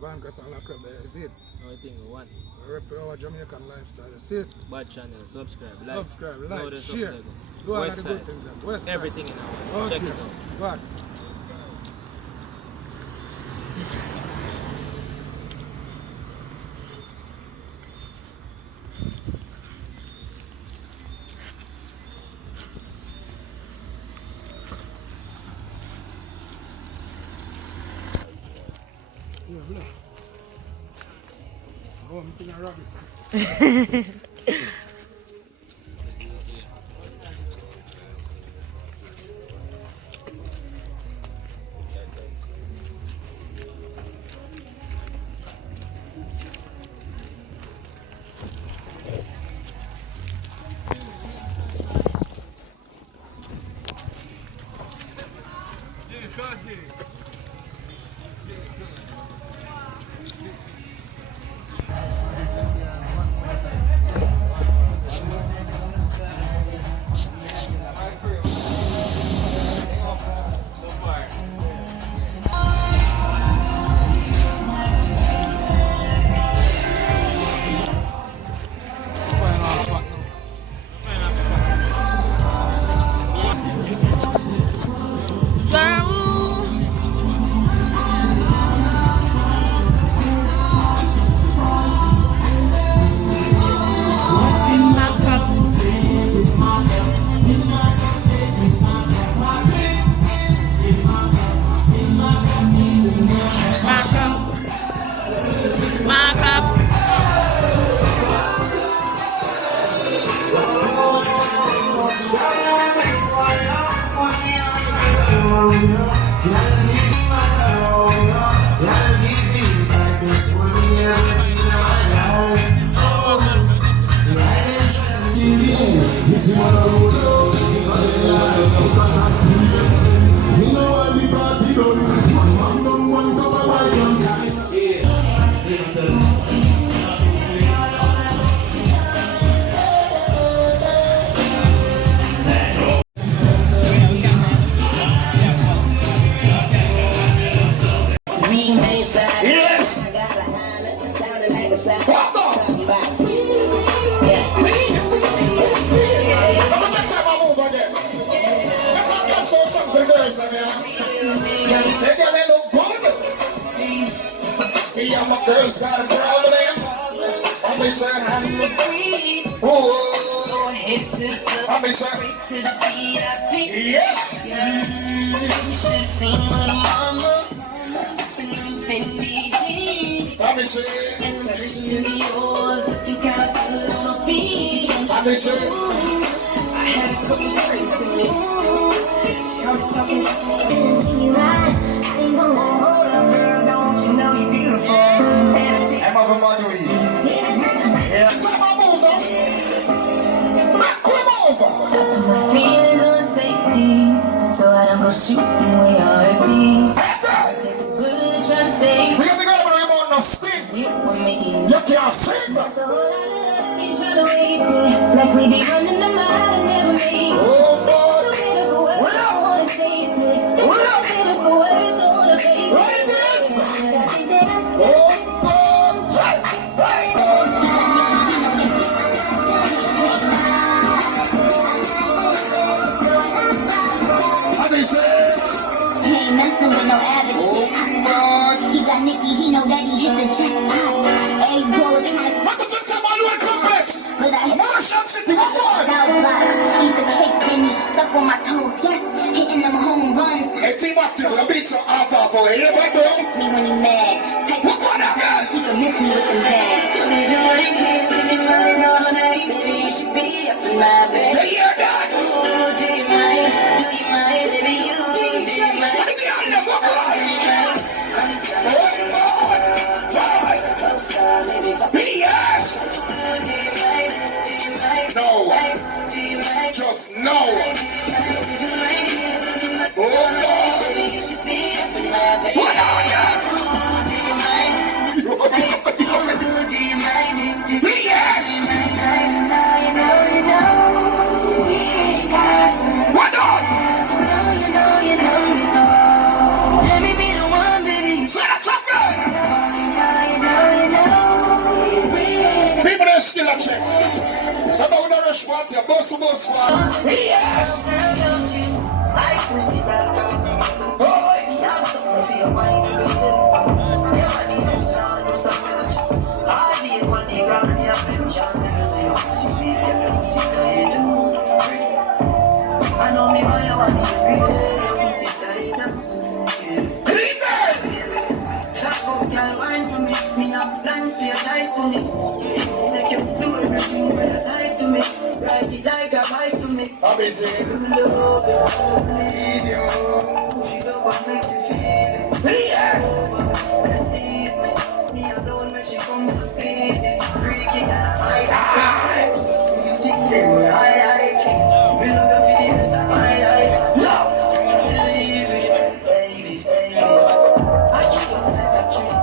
Van Crest and Lock Up there, you see it? No, I think we want. We rep our Jamaican lifestyle, you see it? Bad channel, subscribe, like. Subscribe, like, Know the share. something. Do all of West the side. good things. West side. Everything in our Out Check here. it out. Go on. Yeah, look. Oh, I'm thinking of rabbit. Yes! What the? How much time I move again? I got something girls in here. Say that they look good. Me and my girls got a problem. I'm saying, oh, I'm saying, yes. I'm saying, I'm saying, I'm a woman do you. Yeah. Time I move on. Come over. My feelings on safety, so I don't go shooting where you already. I take the bullet, try to save We got to go to the remote now. Stick. you. I'm making you. You can't sing. That's a whole lot of love, you try to waste it. Like we be running them out and never make it. Oh, boy. Too bitter for words, don't wanna taste it. Too bitter for words, don't wanna face it. Right this. But I think that I'm Oh, boy. Right. I'm saying, He ain't messing with no average shit. oh, He got Nicky, he know that he hit the jackpot. Egg roller trying to welcome to the Temple Loan Complex. but I Marshall City, one more. out blocks. Eat the cake in it, suck on my toes. Yes, hitting them home runs. Hey, team active, I beat you half for you. Here we go. Kiss me when you mad. Type What one again? he can miss me with them bags. They hear that? What are they on them? What boy? Yes! No. Just no. Oh, Lord. What are you? Yes! What on? Let me be the one, baby. Say that up there. still a check. Remember when I rush water, boss. Yes! I know me why I want it every day. That go girl wine for me. Me have plans for your life to me. Make you do everything when you like to me. Ride it like a bike to me. I'll be saying, Love you, video. push it up and make you feel it. Yes! Receive me. Me alone when she comes to speed it. Freaking and I hide it. You think that I like it. We love your videos and I like it. No! Believe it, baby. I keep up like a tree.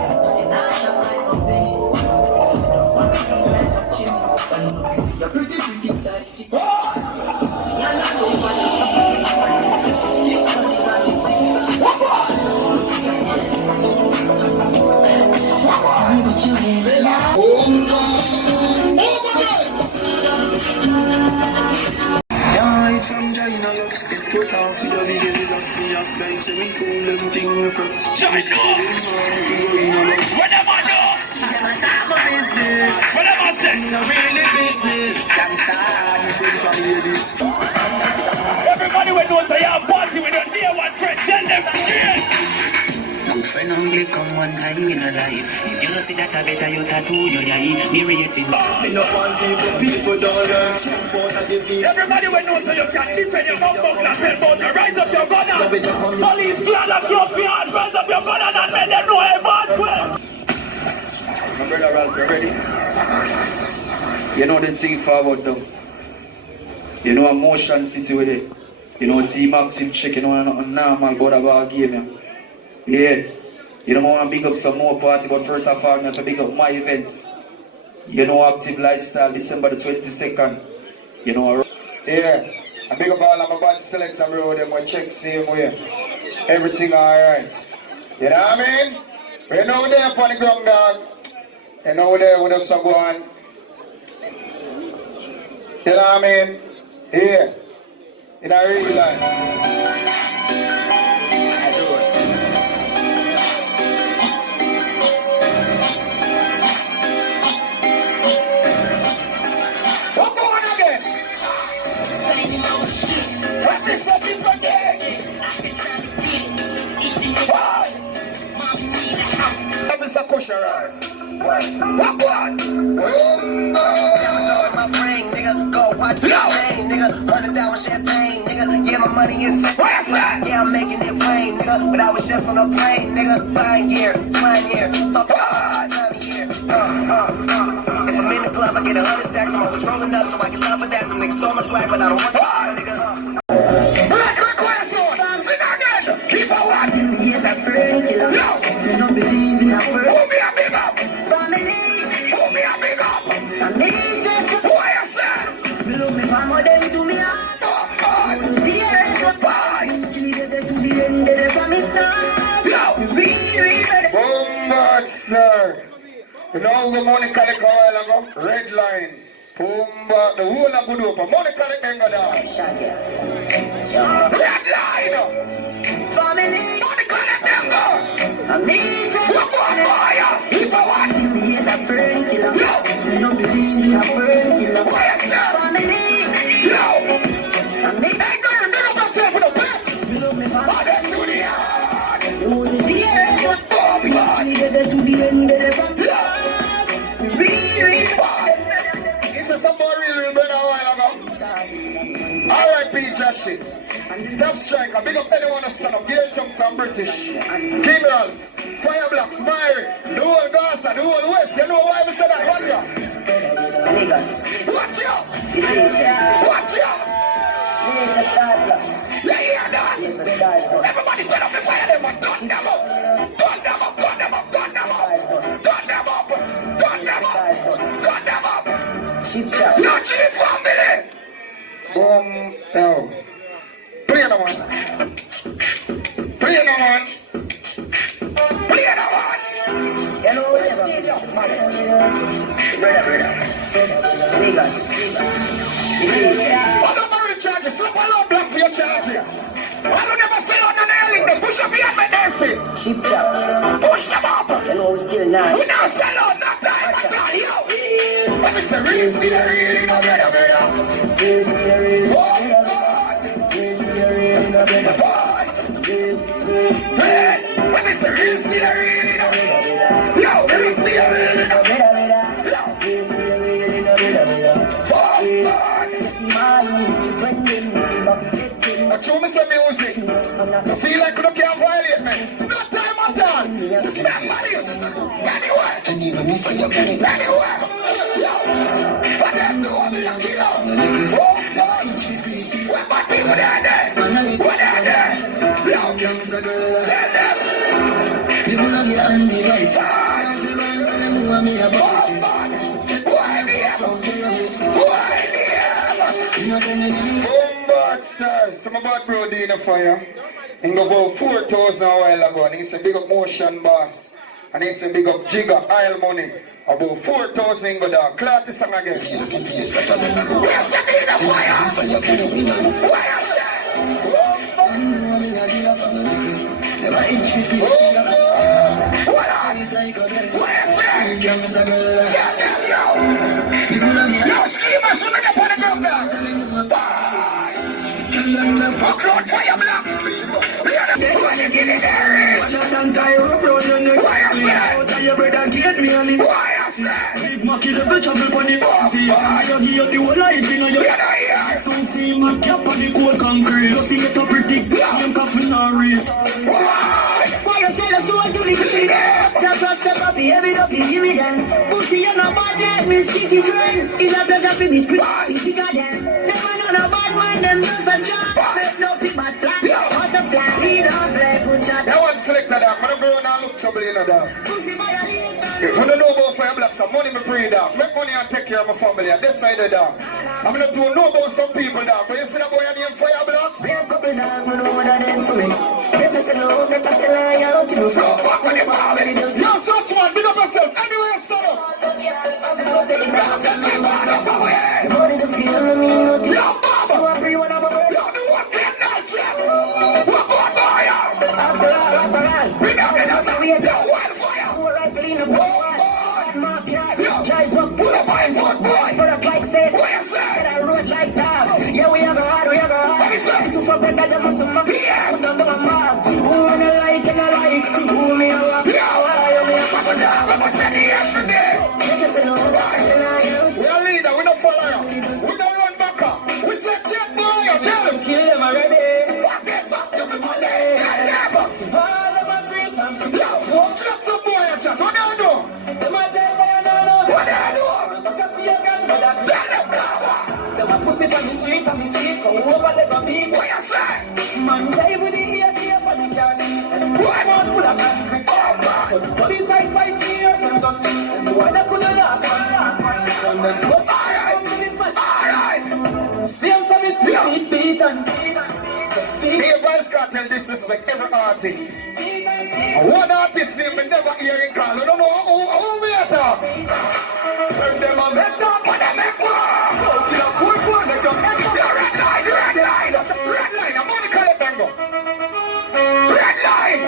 Your pussy not shut like a penny. Cause you don't want me to be like a chimney. But you know you're pretty tight. You're not nobody. Keep running on this thing. But you yeah, from China, you step foot off with a big heavy loss in your like say me fool them thing first. Just go. What am I doing? I'm a business. What am I saying? No really business. Can't start this when some ladies. Everybody will know say you have party with your dear one friend. Tell them again. Good friend only come one time in a life. If you see that I better you tattoo your eye. Me rating. Me no want people don't learn. Check out of the field. Everybody will know so you can defend your mouth up and sell out and rise up your banner. Police clan and club yard, rise up your banner and let them know about well. My brother Ralph, you ready? You know the thing forward though. You know a motion city with it. You know team active check, you know nothing normal about a ball game. Yeah. You know I want to big up some more party, but first of all I have to big up my events. You know Active Lifestyle, December the 22nd. You know Yeah. I big up all of my bad selector bro, them will check same way. Everything alright. You know what I mean? We know there upon the ground dog. You know there with us someone. You know what I mean? Yeah. In a real life. I do it. What going again? What is a different day? Why? That is a cushion, right? What? My brain, nigga, go watch my thing, nigga. $100 champagne, nigga. Yeah, my money is set. Where's that? Yeah, I'm making it rain, nigga. But I was just on a plane, nigga. Buying gear, flying here. Fuck time of year. If I'm in the club, I get 100 stacks. I'm always rolling up, so I can love for that. Them niggas stole my swag, but I don't want that, nigga. Black request on. Sing again. Keep on watching. Yeah, that friend killer. Yo. You don't believe in a friend. Who me a big up? Family. Who me a big up? Amazing. Who you say? Below me, family, they do me up. Oh, God. To the end. Bye. To the end, they from me start. Yo. Really ready. Bombard, sir. You know the money collect a while ago? Red line. Pumba, the whole of good open. Money collect then go down. Red line. Family. Money collect then go. Amazing. Look on fire. If I want. Yeah, that friend killer. Yo. You don't believe in a friend killer. Who you say? Family. Yo. Amazing. Hey, girl, big up yourself for the best. Below me, family. Oh, them to the yard. To the end. Bombard. To the end, they from me Yo. start. Really This is somebody real brother a while ago. R.I.P. Joshy. Top striker. Big up anyone that stand up. Gail Chunks and British. King Ralph. Fireblocks. Myrie. The whole Gaza. The whole West. You know why we say that? Watch out. niggas. Watch out. It is Watch out. a star plus. You hear that? It's a star plus. Everybody put up the fire them and gun them up. Gun them up. Gun them up. Gun them up. Gun them up. Gun them up. Gun them up. Cheap chop. No cheap family. Boom. Now. Play no one. Play no one. Play no one. You know what? What number you charges? Slap a low block for your charges. I don't never sell on the nailing. They push up here, man, they say. Keep it up. Push them up. You know, still not. We now sell out, not time at all, yo. Let me say, real still real, you know, brother. Real, still real. Oh, God. Real, still real. You know, brother. God. Real. Hey, let me say, real still real, you know. Yo, real still real, you know. Yo. Oh, God. I show me some music. I feel like you can't violate me. It's not time at all. It's not money. Anywhere. Anywhere. Yo. What them do? Oh, God. Where my people are there? What are there? Yo. Tell them. Why me? Why me? Bombard stars. Some about Brody in the fire. He go about 4,000 a while ago. And he said big up Motion Boss. And he said big up Jigga, Isle Money. About 4,000 go down. Clot the song again. Where's the big up fire? Where is that? What on? Where's that? Yo, schema, so many upon the ground now. Fuck Lord, fire black. Why you get it there? Why is that? Why is that? Big Macky the vegetable on the boxy. I give you the whole light in your Get Don't see my cap on the cold concrete. Don't see it up pretty. I'm coughing on real. Why you say the soul to the kid? Just a step up, give it up, give me then. Pussy, you're not bad, let me sticky friend. It's a pleasure for me, speak, you got them. Never know the bad man, them just a job. No pick my flag, what the flag, he don't play, good shot. That one selected that. I'm going to look trouble in the dog. Pussy, boy, If you don't know about fire black, some money me pray dog. Make money and take care of my family. And this side of the dog. I'm going to know about some people dog. But you see that boy named Fire Black? I have a couple dogs, I know what that is for me. Get us alone, get us alone, you don't know. No fuck with the family. Yo, such man, big up yourself. Anywhere you stand up. The money, the feel, I mean, no deal. Yo, Baba. You want free one of my bird? Yo, the one get that check. What good boy, yo? After all. We don't get us. Yo, wildfire. Four rifle in the boy. Mark yard, drive up. Pull up my foot, boy. Put up like say. What you say? Get a road like that. Yeah, we have a heart, we have a heart. What you say? This is for better than my son. Yes. Put under my mouth. Who and I like, and I like. Who me a rock. Yo, Papa dog, I'm going to say yesterday. We are leader, we don't follow you. We don't run back up. We say check boy, you tell him. Kill them already. Walk it back to me money. Never. All of my preach and Yo, walk up some boy, you chat. What do you do? them a tell me I don't know. What do you do? Fuck up your gun, but I Let them go. them a pussy on the street and me see come over the beat. What you say? Man, drive with the ear tape and the car seat. What? Man full of concrete. Oh, God. Police like 5 years and come see. Why they couldn't last from them foot. Alright. Same some is beat and beat. Me advice can't tell disrespect every artist. One artist name me never hear in call. You don't know who we are talk. When them a make up, when they make war. Go to the full, they come red line. Red line, I'm on the color tango. Red line.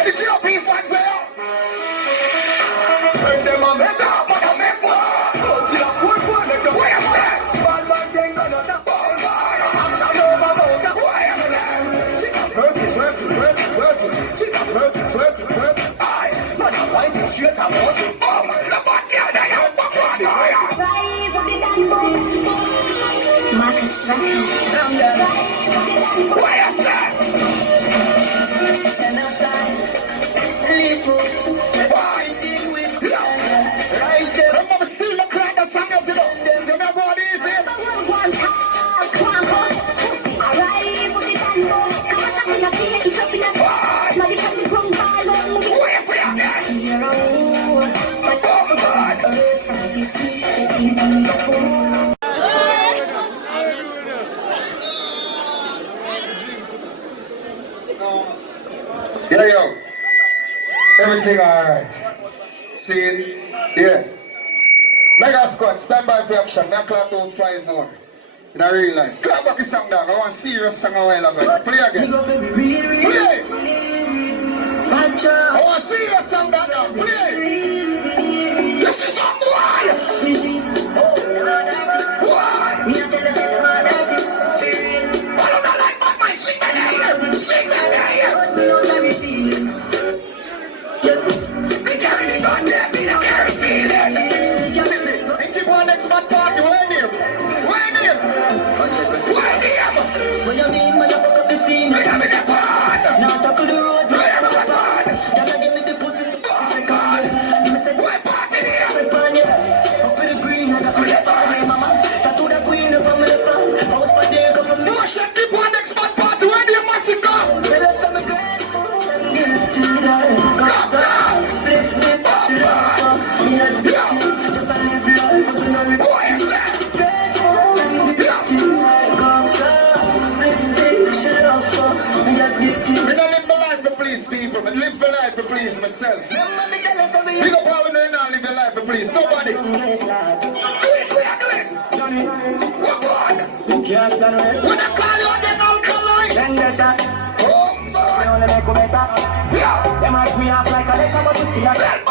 Any GOP fans there? When them a make up, when they make war. Go to the full, they come where you say? Bad man gang, no, ball man. Action over, where you say? Work it. Aye, man, I'm like this shit, I'm awesome. Oh, the bad girl, they have a bad boy. Rise of the Danbos. Marcus Records. Where you say? Genocide. Live Why? Yeah. rise them. Remember, still the clock, the song of the day. See me go easy. One talk, one host. Arrive of the Danbos. Come on, shut in your feet, chop in your spot. Money from the ground, ball on the Where you say again? You're a fool, but Oh, God. first time you see it, you need a fool. Yeah, yo. Everything alright. See? Yeah. Mega squad, stand by for action. Now clap out 5 more. In a real life. Clap back the song down. I want serious song a while ago. Play again. Play! I want serious song back down. Play! This is some boy! Why? All of that like Batman, sing that name! Sing that name! Me carry the gun there, me don't carry feelings! If you want next man party, where him? Where him? Where him? What you mean when you fuck up the scene? Bring him in the pod! Now talk to the road. Bring him in the pod! Y'all give me the pussy. Pod! Where party here? Up with the green, I got the party, mama. Tattoo the queen up on my front. House for day, come from me. No shit, keep one next man party, where the massive go? Tell us I'm a grateful and give it to you. Cause I'm split with she love for me a victim. Just a live life as a no Who is that? grateful and give it to you. Cause I'm split with she love for me a victim. Me not live my life to please people, me live my life to please myself. Remember me tell us that we Big up all when you not live your life to please nobody. Do it, we are doing. Johnny, What on? just done it. When I call you them alkaline. Vendetta, Oh, boy. only make you better. Yeah. Them ask me off like a lick, I'm a pussy. Well,